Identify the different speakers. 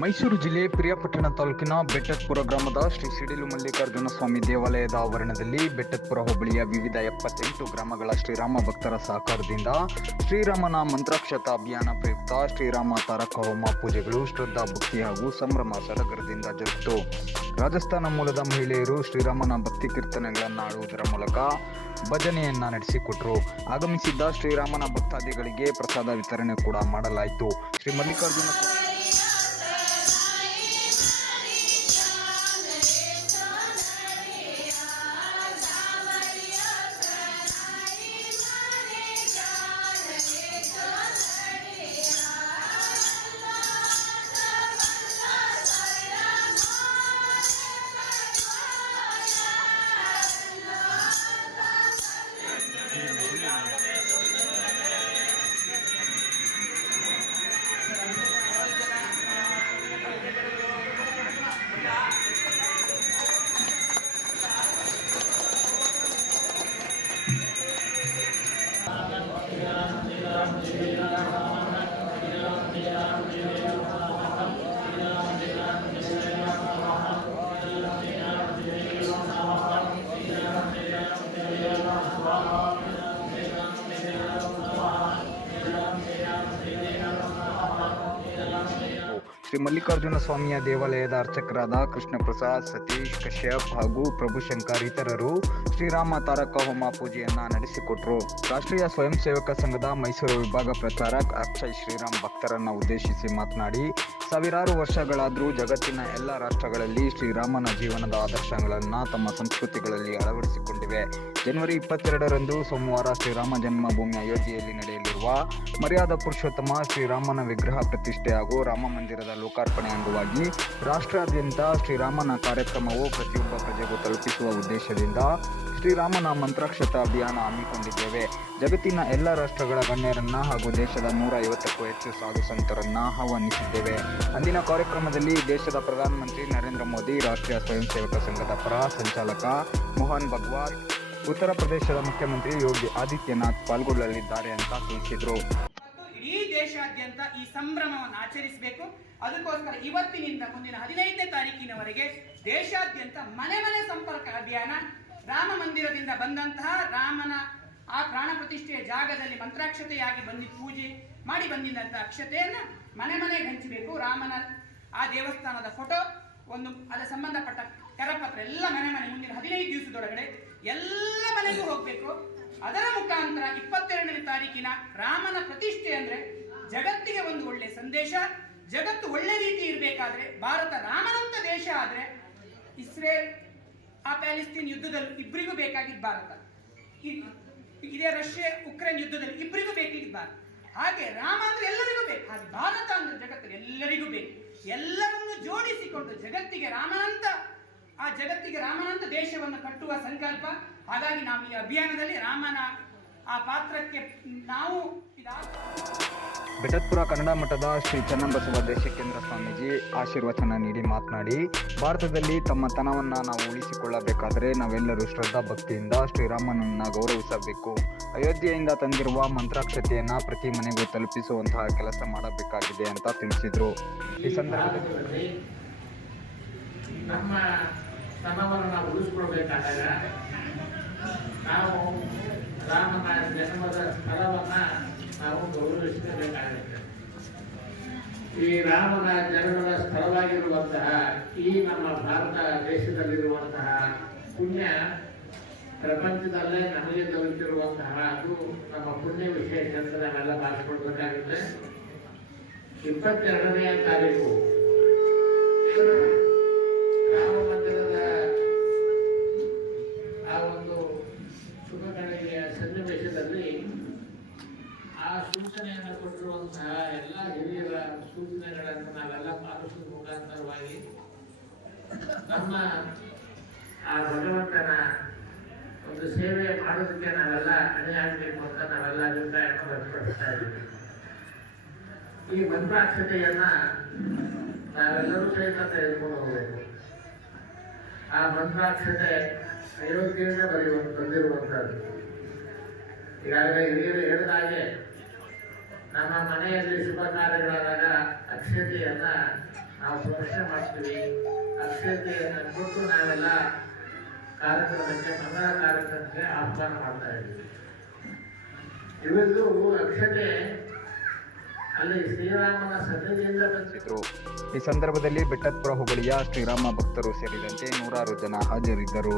Speaker 1: ಮೈಸೂರು ಜಿಲ್ಲೆ ಪ್ರಿಯಾಪಟ್ಟಣ ತಾಲೂಕಿನ ಬೆಟ್ಟತ್ಪುರ ಗ್ರಾಮದ ಶ್ರೀ ಸಿಡಿಲು ಮಲ್ಲಿಕಾರ್ಜುನ ಸ್ವಾಮಿ ದೇವಾಲಯದ ಆವರಣದಲ್ಲಿ ಬೆಟ್ಟತ್ಪುರ ಹೋಬಳಿಯ ವಿವಿಧ ಎಪ್ಪತ್ತೆಂಟು ಗ್ರಾಮಗಳ ಶ್ರೀರಾಮ ಭಕ್ತರ ಸಹಕಾರದಿಂದ ಶ್ರೀರಾಮನ ಮಂತ್ರಾಕ್ಷತ ಅಭಿಯಾನ ಪ್ರಯುಕ್ತ ಶ್ರೀರಾಮ ತಾರಕ ಹೋಮ ಪೂಜೆಗಳು ಶ್ರದ್ಧಾ ಭಕ್ತಿ ಹಾಗೂ ಸಂಭ್ರಮ ಸಡಗರದಿಂದ ಜರುಗಿತು. ರಾಜಸ್ಥಾನ ಮೂಲದ ಮಹಿಳೆಯರು ಶ್ರೀರಾಮನ ಭಕ್ತಿ ಕೀರ್ತನೆಗಳನ್ನು ಆಡುವುದರ ಮೂಲಕ ಭಜನೆಯನ್ನ ನಡೆಸಿಕೊಟ್ರು. ಆಗಮಿಸಿದ್ದ ಶ್ರೀರಾಮನ ಭಕ್ತಾದಿಗಳಿಗೆ ಪ್ರಸಾದ ವಿತರಣೆ ಕೂಡ ಮಾಡಲಾಯಿತು. ಶ್ರೀ ಮಲ್ಲಿಕಾರ್ಜುನ ಸ್ವಾಮಿ ಶ್ರೀ ಮಲ್ಲಿಕಾರ್ಜುನ ಸ್ವಾಮಿಯ ದೇವಾಲಯದ ಅರ್ಚಕರಾದ ಕೃಷ್ಣ ಪ್ರಸಾದ್ ಸತೀಶ್, ಕಶ್ಯಪ್ ಹಾಗೂ ಪ್ರಭು ಶಂಕರ್ ಇತರರು ಶ್ರೀರಾಮ ತಾರಕ ಹೋಮ ಪೂಜೆಯನ್ನ ನಡೆಸಿಕೊಟ್ರು. ರಾಷ್ಟ್ರೀಯ ಸ್ವಯಂ ಸೇವಕ ಸಂಘದ ಮೈಸೂರು ವಿಭಾಗ ಪ್ರಚಾರ ಅಕ್ಷಯ್ ಶ್ರೀರಾಮ್ ಭಕ್ತರನ್ನ ಉದ್ದೇಶಿಸಿ ಮಾತನಾಡಿ, ಸಾವಿರಾರು ವರ್ಷಗಳಾದರೂ ಜಗತ್ತಿನ ಎಲ್ಲ ರಾಷ್ಟ್ರಗಳಲ್ಲಿ ಶ್ರೀರಾಮನ ಜೀವನದ ಆದರ್ಶಗಳನ್ನ ತಮ್ಮ ಸಂಸ್ಕೃತಿಗಳಲ್ಲಿ ಅಳವಡಿಸಿಕೊಂಡಿವೆ. ಜನವರಿ ಇಪ್ಪತ್ತೆರಡರಂದು ಸೋಮವಾರ ಶ್ರೀರಾಮ ಜನ್ಮಭೂಮಿ ಅಯೋಧ್ಯೆಯಲ್ಲಿ ನಡೆಯಲಿರುವ ಮರ್ಯಾದ ಪುರುಷೋತ್ತಮ ಶ್ರೀರಾಮನ ವಿಗ್ರಹ ಪ್ರತಿಷ್ಠೆ ಹಾಗೂ ರಾಮ ಮಂದಿರದ ಲೋಕಾರ್ಪಣೆ ಅಂಗವಾಗಿ ರಾಷ್ಟ್ರಾದ್ಯಂತ ಶ್ರೀರಾಮನ ಕಾರ್ಯಕ್ರಮವು ಪ್ರತಿಯೊಬ್ಬ ಪ್ರಜೆಗೂ ತಲುಪಿಸುವ ಉದ್ದೇಶದಿಂದ ಶ್ರೀರಾಮನ ಮಂತ್ರಾಕ್ಷತ ಅಭಿಯಾನ ಹಮ್ಮಿಕೊಂಡಿದ್ದೇವೆ. ಜಗತ್ತಿನ ಎಲ್ಲ ರಾಷ್ಟ್ರಗಳ ಗಣ್ಯರನ್ನ ಹಾಗೂ ದೇಶದ ನೂರ ಐವತ್ತಕ್ಕೂ ಹೆಚ್ಚು ಸಾಧು ಸಂತರನ್ನ ಆಹ್ವಾನಿಸಿದ್ದೇವೆ. ಅಂದಿನ ಕಾರ್ಯಕ್ರಮದಲ್ಲಿ ದೇಶದ ಪ್ರಧಾನಮಂತ್ರಿ ನರೇಂದ್ರ ಮೋದಿ, ರಾಷ್ಟ್ರೀಯ ಸ್ವಯಂ ಸೇವಕ ಸಂಘದ ಪರ ಸಂಚಾಲಕ ಮೋಹನ್ ಭಗವತ್ ಉತ್ತರ ಪ್ರದೇಶದ ಮುಖ್ಯಮಂತ್ರಿ ಯೋಗಿ ಆದಿತ್ಯನಾಥ್ ಪಾಲ್ಗೊಳ್ಳಲಿದ್ದಾರೆ ಅಂತ ತಿಳಿಸಿದರು.
Speaker 2: ಇಡೀ ದೇಶಾದ್ಯಂತ ಈ ಸಂಭ್ರಮವನ್ನು ಆಚರಿಸಬೇಕು. ಅದಕ್ಕೋಸ್ಕರ ಇವತ್ತಿನಿಂದ ಮುಂದಿನ ಹದಿನೈದನೇ ತಾರೀಕಿನವರೆಗೆ ದೇಶಾದ್ಯಂತ ಮನೆ ಮನೆ ಸಂಪರ್ಕ ಅಭಿಯಾನ ರಾಮ ಮಂದಿರದಿಂದ ಬಂದಂತಹ ರಾಮನ ಆ ಪ್ರಾಣ ಪ್ರತಿಷ್ಠೆಯ ಜಾಗದಲ್ಲಿ ಮಂತ್ರಾಕ್ಷತೆಯಾಗಿ ಬಂದಿದ್ದ ಪೂಜೆ ಮಾಡಿ ಬಂದಿದ್ದಂತಹ ಅಕ್ಷತೆಯನ್ನು ಮನೆ ಮನೆಗೆ ಹಂಚಬೇಕು. ರಾಮನ ಆ ದೇವಸ್ಥಾನದ ಫೋಟೋ ಒಂದು ಅದರ ಸಂಬಂಧಪಟ್ಟ ಕರಪತ್ರ ಎಲ್ಲ ಮನೆ ಮನೆ ಮುಂದಿನ ಹದಿನೈದು ದಿವಸದೊಳಗಡೆ ಎಲ್ಲ ಮನೆಗೂ ಹೋಗ್ಬೇಕು. ಅದರ ಮುಖಾಂತರ ಇಪ್ಪತ್ತೆರಡನೇ ತಾರೀಕಿನ ರಾಮನ ಪ್ರತಿಷ್ಠೆ ಅಂದ್ರೆ ಜಗತ್ತಿಗೆ ಒಂದು ಒಳ್ಳೆ ಸಂದೇಶ. ಜಗತ್ತು ಒಳ್ಳೆ ರೀತಿ ಇರಬೇಕಾದ್ರೆ, ಭಾರತ ರಾಮನಂತ ದೇಶ ಆದ್ರೆ ಇಸ್ರೇಲ್, ಆ ಪ್ಯಾಲೆಸ್ತೀನ್ ಯುದ್ಧದಲ್ಲಿ ಇಬ್ಬರಿಗೂ ಬೇಕಾಗಿದ್ದ ಭಾರತ. ಇದೇ ರಷ್ಯಾ, ಉಕ್ರೇನ್ ಯುದ್ಧದಲ್ಲಿ ಇಬ್ಬರಿಗೂ ಬೇಕಾಗಿದ್ದ ಭಾರತ. ಹಾಗೆ ರಾಮ ಅಂದ್ರೆ ಎಲ್ಲರಿಗೂ ಬೇಕು. ಹಾಗೆ ಭಾರತ ಅಂದ್ರೆ ಜಗತ್ತಿಗೆ ಎಲ್ಲರಿಗೂ ಬೇಕು. ಎಲ್ಲರನ್ನು ಜೋಡಿಸಿಕೊಂಡು ಜಗತ್ತಿಗೆ ರಾಮನಂತ ಆ ಜಗತ್ತಿಗೆ ರಾಮನಂತ ದೇಶವನ್ನು ಕಟ್ಟುವ ಸಂಕಲ್ಪ. ಹಾಗಾಗಿ ನಾವು ಈ ಅಭಿಯಾನದಲ್ಲಿ ರಾಮನ ಆ ಪಾತ್ರಕ್ಕೆ ನಾವು
Speaker 1: ಬೆಟತ್ಪುರ ಕನ್ನಡ ಮಠದ ಶ್ರೀ ಚನ್ನಬಸವ ದೇಶಕೇಂದ್ರ ಸ್ವಾಮೀಜಿ ಆಶೀರ್ವಚನ ನೀಡಿ ಮಾತನಾಡಿ ಭಾರತದಲ್ಲಿ ತಮ್ಮ ತನವನ್ನ ನಾವು ಉಳಿಸಿಕೊಳ್ಳಬೇಕಾದರೆ ನಾವೆಲ್ಲರೂ ಶ್ರದ್ಧಾ ಭಕ್ತಿಯಿಂದ ಶ್ರೀರಾಮನನ್ನು ಗೌರವಿಸಬೇಕು. ಅಯೋಧ್ಯೆಯಿಂದ ತಂದಿರುವ ಮಂತ್ರಾಕ್ಷತೆಯನ್ನು ಪ್ರತಿ ಮನೆಗೂ ತಲುಪಿಸುವಂತಹ ಕೆಲಸ ಮಾಡಬೇಕಾಗಿದೆ ಅಂತ ತಿಳಿಸಿದ್ರು. ಈ ಸಂದರ್ಭದಲ್ಲಿ
Speaker 3: ನಮ್ಮ ಶ್ರಮವನ್ನು ನಾವು ಉಳಿಸ್ಕೊಳ್ಬೇಕಾದಾಗ ನಾವು ರಾಮನ ಜನ್ಮದ ಸ್ಥಳವನ್ನ ನಾವು ಗೌರವಿಸಬೇಕಾಗುತ್ತೆ ಈ ರಾಮನ ಜನ್ಮದ ಸ್ಥಳವಾಗಿರುವಂತಹ ಈ ನಮ್ಮ ಭಾರತ ದೇಶದಲ್ಲಿರುವಂತಹ ಪುಣ್ಯ ಪ್ರಪಂಚದಲ್ಲೇ ನಮಗೆ ದೊರೆತಿರುವಂತಹ ಅದು ನಮ್ಮ ಪುಣ್ಯ ವಿಶೇಷ ಅಂತ ನಾವೆಲ್ಲ ಭಾವಿಸ್ಕೊಳ್ಬೇಕಾಗುತ್ತೆ. ಇಪ್ಪತ್ತೆರಡನೆಯ ತಾರೀಕು ರಾಮ ಮಂದಿರದ ಆ ಒಂದು ಶುಭ ಗಳಿಗೆಯ ಸನ್ನಿವೇಶದಲ್ಲಿ ಆ ಸೂಚನೆಯನ್ನು ಕೊಟ್ಟಿರುವಂತಹ ಎಲ್ಲ ಹಿರಿಯರ ಸೂಚನೆಗಳನ್ನು ನಾವೆಲ್ಲ ಪಾಲಿಸುವ ಮುಖಾಂತರವಾಗಿ ನಮ್ಮ ಆ ಭಗವಂತನ ಒಂದು ಸೇವೆ ಮಾಡೋದಕ್ಕೆ ನಾವೆಲ್ಲ ಅಣಿಯಾಗಬೇಕು ಅಂತ ನಾವೆಲ್ಲ ಅಭಿಪ್ರಾಯವನ್ನು ವ್ಯಕ್ತಪಡಿಸ್ತಾ ಇದ್ದೀವಿ. ಈ ಮಂತ್ರಾಕ್ಷತೆಯನ್ನ ನಾವೆಲ್ಲರೂ ಸಹಿತ ತೆಗೆದುಕೊಂಡು ಹೋಗಬೇಕು. ಆ ಮಂತ್ರಾಕ್ಷತೆ ಅಯೋಗ್ಯದಿಂದ ಬರೆಯುವ ಬಂದಿರುವಂಥದ್ದು. ಈಗಾಗಲೇ ಹಿರಿಯರು ಹೇಳಿದ ಹಾಗೆ ನಮ್ಮ ಮನೆಯಲ್ಲಿ ಶುಭ ಕಾರ್ಯಗಳಾದಾಗ ಅಕ್ಷತೆಯನ್ನ ನಾವು ಪ್ರದರ್ಶನ ಮಾಡ್ತೀವಿ. ಅಕ್ಷತೆಯನ್ನು ಕೊಟ್ಟು ನಾವೆಲ್ಲ ಕಾರ್ಯಕ್ರಮಕ್ಕೆ ಮಂಗಳ ಕಾರ್ಯಕ್ರಮಕ್ಕೆ ಆಹ್ವಾನ ಮಾಡ್ತಾ ಇದ್ದೀವಿ. ಇವೆಲ್ಲೂ ಅಕ್ಷತೆ ಅಲ್ಲಿ ಶ್ರೀರಾಮನ
Speaker 1: ಈ ಸಂದರ್ಭದಲ್ಲಿ ಬೆಟ್ಟತ್ಪುರ ಹೋಬಳಿಯ ಶ್ರೀರಾಮ ಭಕ್ತರು ಸೇರಿದಂತೆ ನೂರಾರು ಜನ ಹಾಜರಿದ್ದರು.